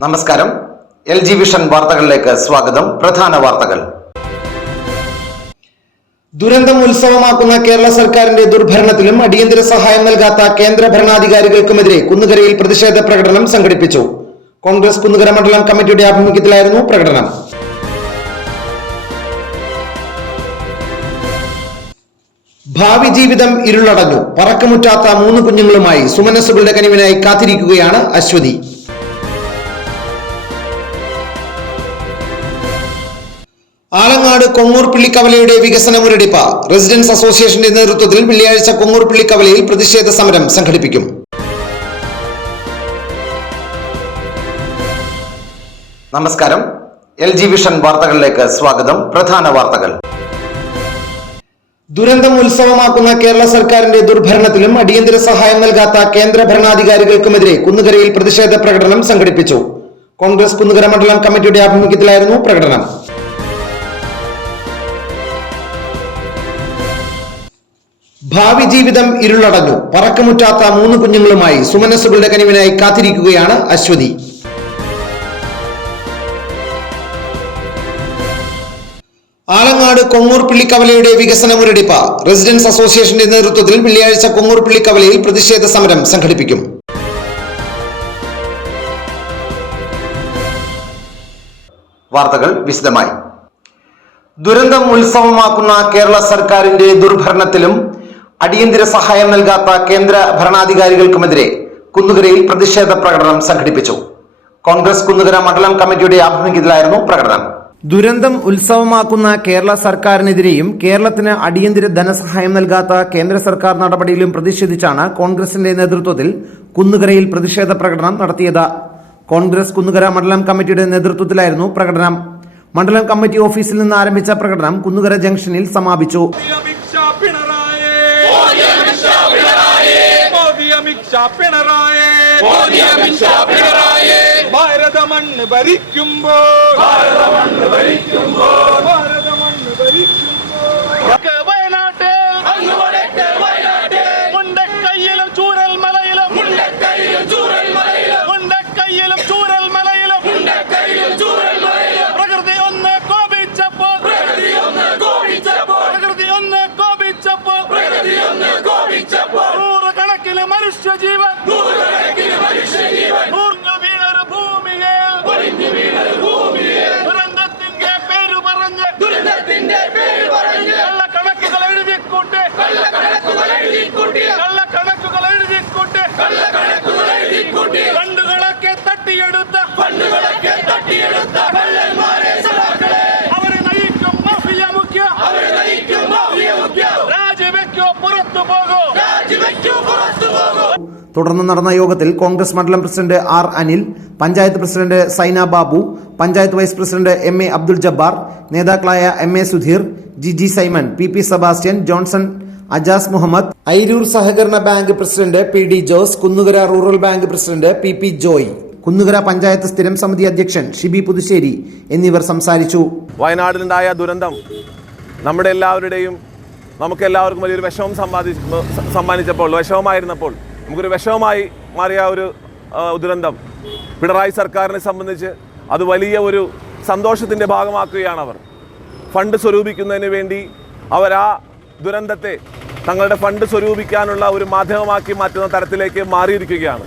നമസ്കാരം. LG vision വാർത്തകളിലേക്ക് സ്വാഗതം. പ്രധാന വാർത്തകൾ. ദുരന്തം ഉത്സവമാക്കുന്ന കേരള സർക്കാരിന്റെ ദുർഭരണത്തിലും അടിയന്തര സഹായം നൽകാത്ത കേന്ദ്ര ഭരണാധികാരികൾക്കുമെതിരെ കുന്നുകരയിൽ പ്രതിഷേധ പ്രകടനം സംഘടിപ്പിച്ചു. കോൺഗ്രസ് കുന്നുകര മണ്ഡലം കമ്മിറ്റിയുടെ ആഭിമുഖ്യത്തിലായിരുന്നു പ്രകടനം. ഭാവി ജീവിതം ഇരുളടഞ്ഞു. പറക്കമുറ്റാത്ത 3 കുഞ്ഞുങ്ങളുമായി സുമനസ്സുകളുടെ കനിവിനായി കാത്തിരിക്കുകയാണ് അശ്വതി. ആലങ്ങാട് കൊങ്ങൂർ പള്ളിക്കവലയുടെ വികസന മുരടിപ്പ്. റെസിഡൻസ് അസോസിയേഷന്റെ നേതൃത്വത്തിൽ വെള്ളിയാഴ്ച കൊങ്ങൂർ പള്ളിക്കവലയിൽ പ്രതിഷേധ സമരം സംഘടിപ്പിക്കും. നമസ്കാരം. LG വിഷൻ വാർത്തകളിലേക്ക് സ്വാഗതം. പ്രധാന വാർത്തകൾ. ദുരന്തം ഉത്സവമാക്കുന്ന കേരള സർക്കാരിന്റെ ദുർഭരണത്തിലും അടിയന്തര സഹായം നൽകാത്ത കേന്ദ്ര ഭരണാധികാരികൾക്കുമെതിരെ കുന്നുകരയിൽ പ്രതിഷേധ പ്രകടനം സംഘടിപ്പിച്ചു. കോൺഗ്രസ് കുന്നുകര മണ്ഡലം കമ്മിറ്റിയുടെ ആഭിമുഖ്യത്തിലായിരുന്നു പ്രകടനം. ഭാവി ജീവിതം ഇരുളടഞ്ഞു. പറക്കമുറ്റാത്ത 3 കുഞ്ഞുങ്ങളുമായി സുമനസ്സുകളുടെ കനിവിനായി കാത്തിരിക്കുകയാണ് അശ്വതി. ആലങ്ങാട് കൊങ്ങൂർ പള്ളിക്കവലയുടെ വികസന മുരടിപ്പ്. റെസിഡൻസ് അസോസിയേഷന്റെ നേതൃത്വത്തിൽ വെള്ളിയാഴ്ച കൊങ്ങൂർ പള്ളിക്കവലയിൽ പ്രതിഷേധ സമരം സംഘടിപ്പിക്കും. വാർത്തകൾ വിശദമായി. ദുരന്തം ഉത്സവമാക്കുന്ന കേരള സർക്കാരിന്റെ ദുർഭരണത്തിലും അടിയന്തര സഹായം നൽകാത്ത കേന്ദ്ര ഭരണാധികാരികൾക്കുമെതിരെ കുന്നുകരയിൽ പ്രതിഷേധ പ്രകടനം സംഘടിപ്പിച്ചു. കോൺഗ്രസ് കുന്നുകര മണ്ഡലം കമ്മിറ്റിയുടെ ആഭിമുഖ്യത്തിലായിരുന്നു പ്രകടനം. ദുരന്തം ഉത്സവമാക്കുന്ന കേരള സർക്കാരിനെതിരെയും കേരളത്തിന് അടിയന്തര ധനസഹായം നൽകാത്ത കേന്ദ്ര സർക്കാർ നടപടിയിലും പ്രതിഷേധിച്ചാണ് കോൺഗ്രസിന്റെ നേതൃത്വത്തിൽ കുന്നുകരയിൽ പ്രതിഷേധ പ്രകടനം നടത്തിയത്. കോൺഗ്രസ് കുന്നുകര മണ്ഡലം കമ്മിറ്റിയുടെ നേതൃത്വത്തിലായിരുന്നു പ്രകടനം. മണ്ഡലം കമ്മിറ്റി ഓഫീസിൽ നിന്ന് ആരംഭിച്ച പ്രകടനം കുന്നുകര ജംഗ്ഷനിൽ സമാപിച്ചു. ഭാരതമണ്ണ് ഭരിക്കുമ്പോൾ വയനാട്ടിൽ മുണ്ടക്കൈയിലും ചൂരൽ മലയിലും പ്രകൃതി ഒന്ന് കോപിച്ചപ്പോൾ നൂറുകണക്കിന് മനുഷ്യജീവൻ ഫണ്ടുകളൊക്കെ തട്ടിയെടുത്ത അവരെ നയിക്കും മാഫിയ മുഖ്യ. രാജിവെക്കോ പുറത്തു പോകൂ. തുടർന്ന് നടന്ന യോഗത്തിൽ കോൺഗ്രസ് മണ്ഡലം president R. Anil, panchayat president Saina Babu, panchayat vice president MA Abdul Jabbar, നേതാക്കളായ MA Sudheer, GG Simon, PP Sebastian, Johnson, Ajas Muhammad, Airoor സഹകരണ bank president PD Jose, Kunnukara rural bank president PP Joy, Kunnukara panchayat സ്ഥിരം സമിതി അധ്യക്ഷൻ ഷിബി പുതുശ്ശേരി എന്നിവർ സംസാരിച്ചു. വയനാടിലുണ്ടായ ദുരന്തം നമ്മുടെ എല്ലാവരുടെയും നമുക്കെല്ലാവർക്കും വലിയൊരു വിഷമം വിഷമമായിരുന്നപ്പോൾ നമുക്കൊരു വിഷമമായി മാറിയ ഒരു ദുരന്തം പിണറായി സർക്കാരിനെ സംബന്ധിച്ച് അത് വലിയ ഒരു സന്തോഷത്തിൻ്റെ ഭാഗമാക്കുകയാണ്. അവർ ഫണ്ട് സ്വരൂപിക്കുന്നതിന് വേണ്ടി അവർ ആ ദുരന്തത്തെ തങ്ങളുടെ ഫണ്ട് സ്വരൂപിക്കാനുള്ള ഒരു മാധ്യമമാക്കി മാറ്റുന്ന തരത്തിലേക്ക് മാറിയിരിക്കുകയാണ്.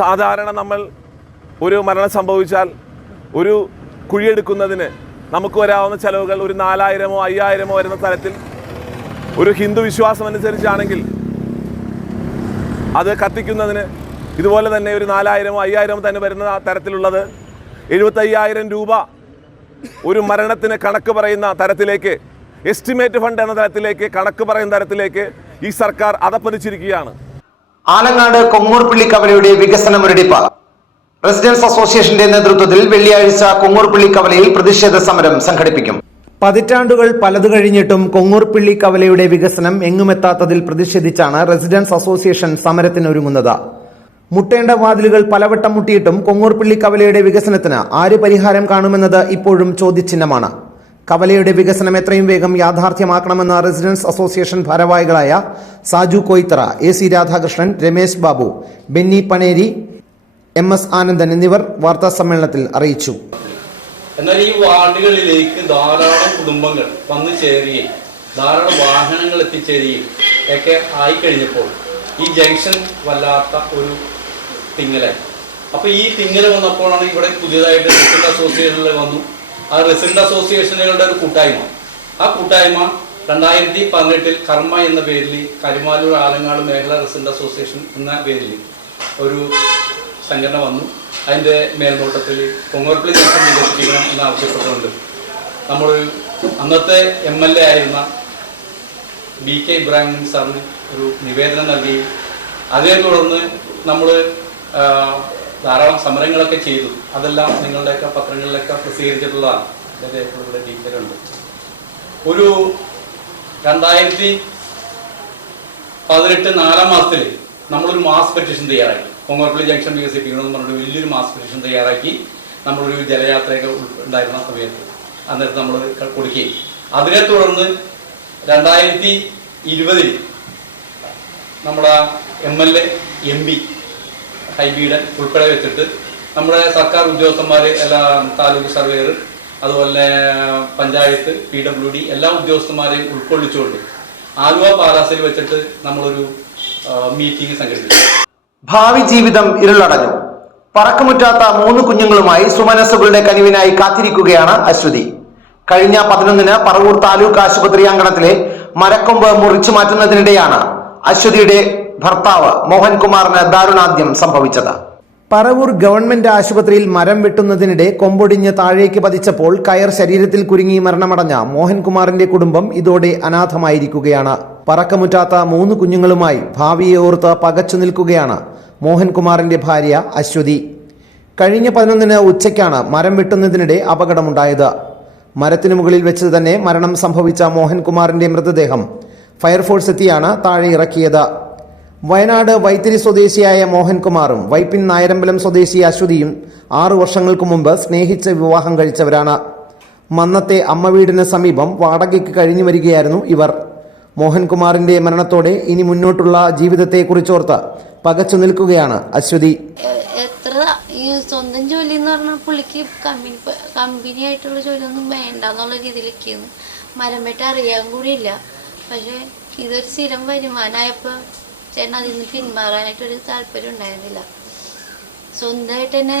സാധാരണ നമ്മൾ ഒരു മരണം സംഭവിച്ചാൽ ഒരു കുഴിയെടുക്കുന്നതിന് നമുക്ക് വരാവുന്ന ചെലവുകൾ ഒരു 4000-ഓ 5000-ഓ വരുന്ന തരത്തിൽ ഒരു ഹിന്ദു വിശ്വാസം അനുസരിച്ചാണെങ്കിൽ അത് കത്തിക്കുന്നതിന് ഇതുപോലെ തന്നെ ഒരു 4000-ഓ 5000-ഓ തന്നെ വരുന്ന തരത്തിലുള്ളത് 75,000 രൂപ ഒരു മരണത്തിന് കണക്ക് പറയുന്ന തരത്തിലേക്ക്, എസ്റ്റിമേറ്റ് ഫണ്ട് എന്ന തരത്തിലേക്ക് കണക്ക് പറയുന്ന തരത്തിലേക്ക് ഈ സർക്കാർ അധപ്പതിച്ചിരിക്കുകയാണ്. ആലങ്ങാട് കൊങ്ങൂർ പള്ളിക്കവലയുടെ വികസന മുരടിപ്പ്. റെസിഡൻസ് അസോസിയേഷന്റെ നേതൃത്വത്തിൽ വെള്ളിയാഴ്ച കൊങ്ങൂർ പള്ളിക്കവലയിൽ പ്രതിഷേധ സമരം സംഘടിപ്പിക്കും. പതിറ്റാണ്ടുകൾ പലതു കഴിഞ്ഞിട്ടും കൊങ്ങൂർ പള്ളിക്കവലയുടെ വികസനം എങ്ങുമെത്താത്തതിൽ പ്രതിഷേധിച്ചാണ് റെസിഡൻസ് അസോസിയേഷൻ സമരത്തിനൊരുങ്ങുന്നത്. മുട്ടേണ്ട വാതിലുകൾ പലവട്ടം മുട്ടിയിട്ടും കൊങ്ങൂർ പള്ളിക്കവലയുടെ വികസനത്തിന് ആര് പരിഹാരം കാണുമെന്നത് ഇപ്പോഴും ചോദ്യചിഹ്നമാണ്. കവലയുടെ വികസനം എത്രയും വേഗം യാഥാർത്ഥ്യമാക്കണമെന്ന റെസിഡൻസ് അസോസിയേഷൻ ഭാരവാഹികളായ സാജു കൊയ്ത്തറ, AC രാധാകൃഷ്ണൻ, രമേശ് ബാബു, ബെന്നി പണേരി, MS ആനന്ദൻ എന്നിവർ വാർത്താസമ്മേളനത്തിൽ അറിയിച്ചു. എന്നാൽ ഈ വാർഡുകളിലേക്ക് ധാരാളം കുടുംബങ്ങൾ വന്നു ചേരുകയും ധാരാളം വാഹനങ്ങൾ എത്തിച്ചേരുകയും ഒക്കെ ആയിക്കഴിഞ്ഞപ്പോൾ ഈ ജംഗ്ഷൻ വല്ലാത്ത ഒരു തിങ്ങലായി. അപ്പോൾ ഈ തിങ്ങൽ വന്നപ്പോഴാണ് ഇവിടെ പുതിയതായിട്ട് റെസിഡന്റ് അസോസിയേഷനുകൾ വന്നു. ആ റെസിഡന്റ് അസോസിയേഷനുകളുടെ ഒരു കൂട്ടായ്മ, ആ കൂട്ടായ്മ 2018 കർമ്മ എന്ന പേരിൽ കരുമാലൂർ ആലങ്ങാട് മേഖല റെസിഡന്റ് അസോസിയേഷൻ എന്ന പേരിൽ ഒരു സംഘടന വന്നു. അതിൻ്റെ മേൽനോട്ടത്തിൽ കൊങ്ങോർപ്പള്ളി ജംഗ്ഷൻ വികസിപ്പിക്കണം എന്നാവശ്യപ്പെട്ടുകൊണ്ട് നമ്മൾ അന്നത്തെ MLA ആയിരുന്ന BK ഇബ്രാഹിം സാറിന് ഒരു നിവേദനം നൽകുകയും അതേ തുടർന്ന് നമ്മൾ ധാരാളം സമരങ്ങളൊക്കെ ചെയ്തു. അതെല്ലാം നിങ്ങളുടെയൊക്കെ പത്രങ്ങളിലൊക്കെ പ്രസിദ്ധീകരിച്ചിട്ടുള്ളതാണ്. അതിൻ്റെ ഇവിടെ ഡീറ്റെയിലുണ്ട്. ഒരു 2018 4 മാസത്തിൽ നമ്മളൊരു മാസ് പെറ്റീഷൻ തയ്യാറാക്കി. കൊങ്ങോർപ്പള്ളി ജംഗ്ഷൻ വികസിപ്പിക്കണമെന്ന് പറഞ്ഞിട്ട് വലിയൊരു മാസ് പെറ്റീഷൻ തയ്യാറാക്കി. നമ്മളൊരു ജലയാത്രയൊക്കെ ഉണ്ടായിരുന്ന സമയത്ത് അന്നേരത്ത് നമ്മൾ കൊടുക്കുകയും അതിനെ തുടർന്ന് 2020 നമ്മുടെ MLA MP ഹൈബീഡ് ഉൾപ്പെടെ വെച്ചിട്ട് നമ്മുടെ സർക്കാർ ഉദ്യോഗസ്ഥന്മാർ എല്ലാ താലൂക്ക് സർവേയർ അതുപോലെ പഞ്ചായത്ത് PWD എല്ലാ ഉദ്യോഗസ്ഥന്മാരെയും ഉൾക്കൊള്ളിച്ചുകൊണ്ട് ആലുവ പാലാസിൽ വെച്ചിട്ട് നമ്മളൊരു മീറ്റിംഗ് സംഘടിപ്പിച്ചു. ഭാവി ജീവിതം ഇരുളടഞ്ഞു. പറക്കമുറ്റാത്ത 3 കുഞ്ഞുങ്ങളുമായി സുമനസ്സുകളുടെ കനിവിനായി കാത്തിരിക്കുകയാണ് അശ്വതി. കഴിഞ്ഞ 11-ന് പറവൂർ താലൂക്ക് ആശുപത്രി അങ്കണത്തിലെ മരക്കൊമ്പ് മുറിച്ചു മാറ്റുന്നതിനിടെയാണ് അശ്വതിയുടെ ഭർത്താവ് മോഹൻകുമാറിന് ദാരുണാന്ത്യം സംഭവിച്ചത്. പറവൂർ ഗവൺമെന്റ് ആശുപത്രിയിൽ മരം വെട്ടുന്നതിനിടെ കൊമ്പൊടിഞ്ഞ് താഴേക്ക് പതിച്ചപ്പോൾ കയർ ശരീരത്തിൽ കുരുങ്ങി മരണമടഞ്ഞ മോഹൻകുമാറിന്റെ കുടുംബം ഇതോടെ അനാഥമായിരിക്കുകയാണ്. പറക്കമുറ്റാത്ത 3 കുഞ്ഞുങ്ങളുമായി ഭാവിയെ ഓർത്ത് പകച്ചു നിൽക്കുകയാണ് മോഹൻകുമാറിന്റെ ഭാര്യ അശ്വതി. കഴിഞ്ഞ 11-ന് ഉച്ചയ്ക്കാണ് മരം വെട്ടുന്നതിനിടെ അപകടമുണ്ടായത്. മരത്തിനു മുകളിൽ വെച്ച് തന്നെ മരണം സംഭവിച്ച മോഹൻകുമാറിന്റെ മൃതദേഹം ഫയർഫോഴ്സ് എത്തിയാണ് താഴെ ഇറക്കിയത്. വയനാട് വൈത്തിരി സ്വദേശിയായ മോഹൻകുമാറും വൈപ്പിൻ നായരമ്പലം സ്വദേശി അശ്വതിയും 6 വർഷങ്ങൾക്ക് മുമ്പ് സ്നേഹിച്ച് വിവാഹം കഴിച്ചവരാണ്. മന്നത്തെ അമ്മ വീടിന് സമീപം വാടകയ്ക്ക് കഴിഞ്ഞു വരികയായിരുന്നു ഇവർ. മോഹൻകുമാറിന്റെ മരണത്തോടെ ഇനി മുന്നോട്ടുള്ള ജീവിതത്തെക്കുറിച്ചോർത്ത് പകച്ചു നിൽക്കുകയാണ് അശ്വതി. എത്ര ഈ സ്വന്തം ജോലി എന്ന് പറഞ്ഞാൽ പുള്ളിക്ക് കമ്പനി ആയിട്ടുള്ള ജോലിയൊന്നും വേണ്ട എന്നുള്ള രീതിയിലേക്കാണ്. മരം വെട്ട് അറിയാൻ കൂടിയില്ല. പക്ഷെ ഇതൊരു സ്ഥിരം വരുമാനമായപ്പോൾ ചേട്ടൻ അതിൽ നിന്ന് പിന്മാറാനായിട്ടൊരു താല്പര്യം ഉണ്ടായിരുന്നില്ല. സ്വന്തമായിട്ട് തന്നെ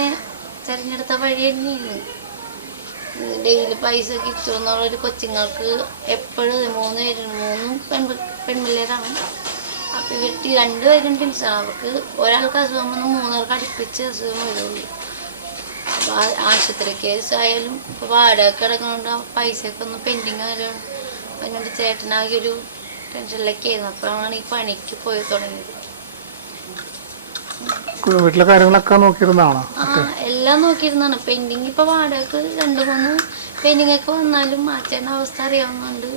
തിരഞ്ഞെടുത്ത വഴി തന്നെയാണ്. ഡെയിലി പൈസ കിട്ടും എന്നുള്ളൊരു കൊച്ചുങ്ങൾക്ക് എപ്പോഴും 3 പെൺപിള്ളേരാണ്. അപ്പം ഇവർക്ക് 2 പേരും ടിൻസാണ്. അവർക്ക് ഒരാൾക്ക് അസുഖം വന്ന് 3 പേർക്ക് അടുപ്പിച്ച് അസുഖം വരുള്ളൂ. അപ്പോൾ ആശുപത്രി കേസ് ആയാലും ഇപ്പോൾ വാടക കിടക്കുന്നുണ്ട്. പൈസയൊക്കെ ഒന്ന് പെൻഡിങ് വരുകയാണ്. അതിനോട് ചേട്ടനാകെ ഒരു ടെൻഷനിലൊക്കെ ആയിരുന്നു. അപ്പോഴാണ് ഈ പണിക്ക് പോയി തുടങ്ങിയത്. വീട്ടിലെ കാര്യങ്ങളൊക്കെ നോക്കിയിരുന്നാണോ? എല്ലാം നോക്കിയിരുന്നാണ്. പെയിന്റിങ് ഇപ്പൊ വാടകക്ക് 2-3 പെയിന്റിങ് ഒക്കെ വന്നാലും ആ ചേട്ടൻ്റെ അവസ്ഥ അറിയാവുന്നുണ്ട്.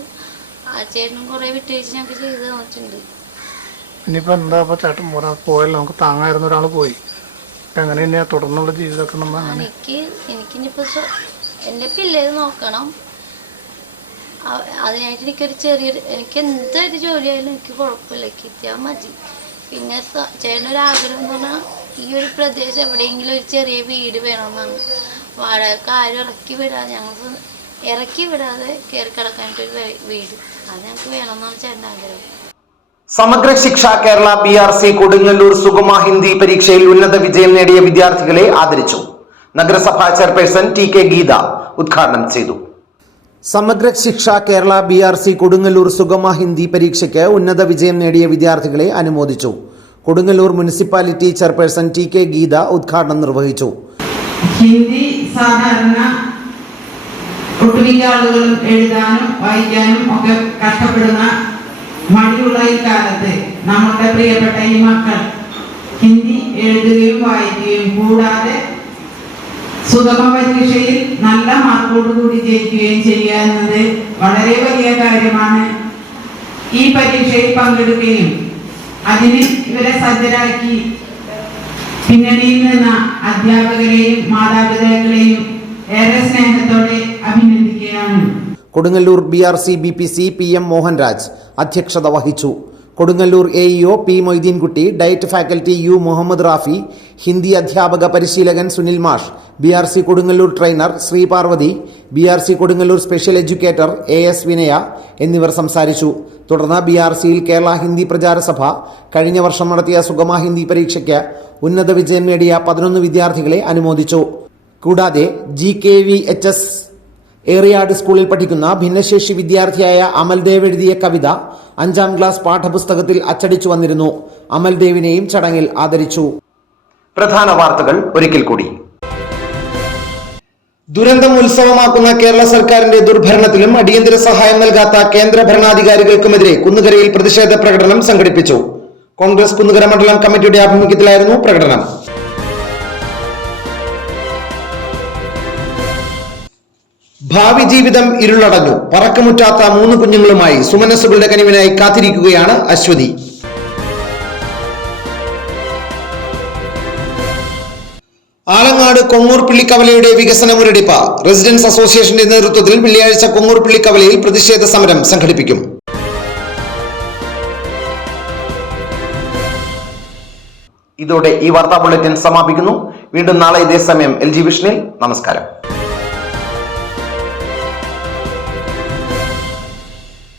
ആ ചേട്ടനും കുറെ വിട്ടുവീഴ്ച ഞങ്ങൾക്ക് ചെയ്ത് തന്നിട്ടുണ്ട്. ഇനിയിപ്പോ എന്താ ചേട്ടൻ പോയല്ലോ, നമുക്ക് താങ്ങായിരുന്ന ഒരാൾ പോയി. എങ്ങനെ തന്നെയാ തുടർന്നുള്ള ജീവിതമൊക്കെ നമ്മൾ എനിക്കിനിപ്പോ എൻ്റെ പിള്ളേര് നോക്കണം. അതിനായിട്ട് എനിക്ക് എന്തൊരു ജോലിയായാലും എനിക്ക് കുഴപ്പമില്ല, കിട്ടിയാൽ മതി. പിന്നെ ചേട്ടനൊരാഗ്രഹം എന്ന് പറഞ്ഞാൽ ഈ ഒരു പ്രദേശം എവിടെയെങ്കിലും ഒരു ചെറിയ വീട് വേണമെന്നാണ്. വാടകയ്ക്ക് ആരും ഞങ്ങൾക്ക് ഇറക്കി വിടാതെ കയറി കിടക്കാനായിട്ടൊരു വീട് അത് ഞങ്ങൾക്ക് വേണമെന്നാണ് ചേട്ടൻ്റെ ആഗ്രഹം. സമഗ്ര ശിക്ഷ കേരള BRC കൊടുങ്ങല്ലൂർ സുഗമ ഹിന്ദി പരീക്ഷയിൽ ഉന്നത വിജയം നേടിയ വിദ്യാർത്ഥികളെ ആദരിച്ചു. നഗരസഭാ ചെയർപേഴ്സൺ TK ഗീത ഉദ്ഘാടനം ചെയ്തു. സമഗ്ര ശിക്ഷ കേരള BRC കൊടുങ്ങല്ലൂർ സുഗമ ഹിന്ദി പരീക്ഷയ്ക്ക് ഉന്നത വിജയം നേടിയ വിദ്യാർത്ഥികളെ അനുമോദിച്ചു. Kodungallur municipality chairperson TK Geetha ഉദ്ഘാടനം നിർവഹിച്ചു. ഹിന്ദി സാധാരണ ഒട്ടുമിക്ക ആളുകളും എഴുതാനും വായിക്കാനും ഒക്കെ കഷ്ടപ്പെടുന്ന മടിയുള്ള ഈ കാലത്ത് നമ്മുടെ പ്രിയപ്പെട്ട ഈ മക്കൾ ഹിന്ദി എഴുതുകയും വായിക്കുകയും കൂടാതെ സുഗമ പരീക്ഷയിൽ നല്ല മാർക്കോടുകൂടി ജയിക്കുകയും ചെയ്യുക എന്നത് വളരെ വലിയ കാര്യമാണ്. ഈ പരീക്ഷയിൽ പങ്കെടുക്കുകയും അതിന് ഇവരെ സജ്ജരാക്കി പിന്നണിയിൽ നിന്ന അധ്യാപകരെയും മാതാപിതാക്കളെയും ഏറെ സ്നേഹത്തോടെ അഭിനന്ദിക്കുകയാണ്. Kodungallur BRC BPC PM Mohanraj അധ്യക്ഷത വഹിച്ചു. Kodungallur AEO P Moideenkutty, diet faculty U Muhammad Rafi, Hindi അധ്യാപക പരിശീലകൻ സുനിൽ മാഷ്, BRC Kodungallur trainer Sri Parvathy, BRC Kodungallur special educator AS Vinaya എന്നിവർ സംസാരിച്ചു. തുടർന്ന് BRCയിൽ കേരള ഹിന്ദി പ്രചാര സഭ കഴിഞ്ഞ വർഷം നടത്തിയ സുഗമ ഹിന്ദി പരീക്ഷയ്ക്ക് ഉന്നത വിജയം നേടിയ 11 വിദ്യാർത്ഥികളെ അനുമോദിച്ചു. കൂടാതെ GKVHS ഏറിയാട് സ്കൂളിൽ പഠിക്കുന്ന ഭിന്നശേഷി വിദ്യാർത്ഥിയായ അമൽദേവ് എഴുതിയ കവിത 5ാം ക്ലാസ് പാഠപുസ്തകത്തിൽ അച്ചടിച്ചു വന്നിരുന്നു. അമൽദേവിനെയും ചടങ്ങിൽ ആദരിച്ചു. പ്രധാന വാർത്തകൾ ഒരിക്കൽ കൂടി. ദുരന്തം ഉത്സവമാക്കുന്ന കേരള സർക്കാരിന്റെ ദുർഭരണത്തിലും അടിയന്തര സഹായം നൽകാത്ത കേന്ദ്ര ഭരണാധികാരികൾക്കുമെതിരെ കുന്നുകരയിൽ പ്രതിഷേധ പ്രകടനം സംഘടിപ്പിച്ചു. കോൺഗ്രസ് കുന്നുകര മണ്ഡലം കമ്മിറ്റിയുടെ ആഭിമുഖ്യത്തിലായിരുന്നു പ്രകടനം. ഭാവി ജീവിതം ഇരുളടഞ്ഞു. പറക്കമുറ്റാത്ത 3 കുഞ്ഞുങ്ങളുമായി സുമനസ്സുകളുടെ കനിവിനായി കാത്തിരിക്കുകയാണ് അശ്വതി. ആലങ്ങാട് കൊങ്ങൂർപ്പിള്ളി കവലയുടെ വികസന മുരടിപ്പ്. റെസിഡൻസ് അസോസിയേഷന്റെ നേതൃത്വത്തിൽ വെള്ളിയാഴ്ച കൊങ്ങൂർപ്പിള്ളി കവലയിൽ പ്രതിഷേധ സമരം സംഘടിപ്പിക്കും. ഇതോടെ ഈ വാർത്താ ബുള്ളറ്റിൻ സമാപിക്കുന്നു. വീണ്ടും നാളെ ഇതേ സമയം LG വിഷനിൽ. നമസ്കാരം.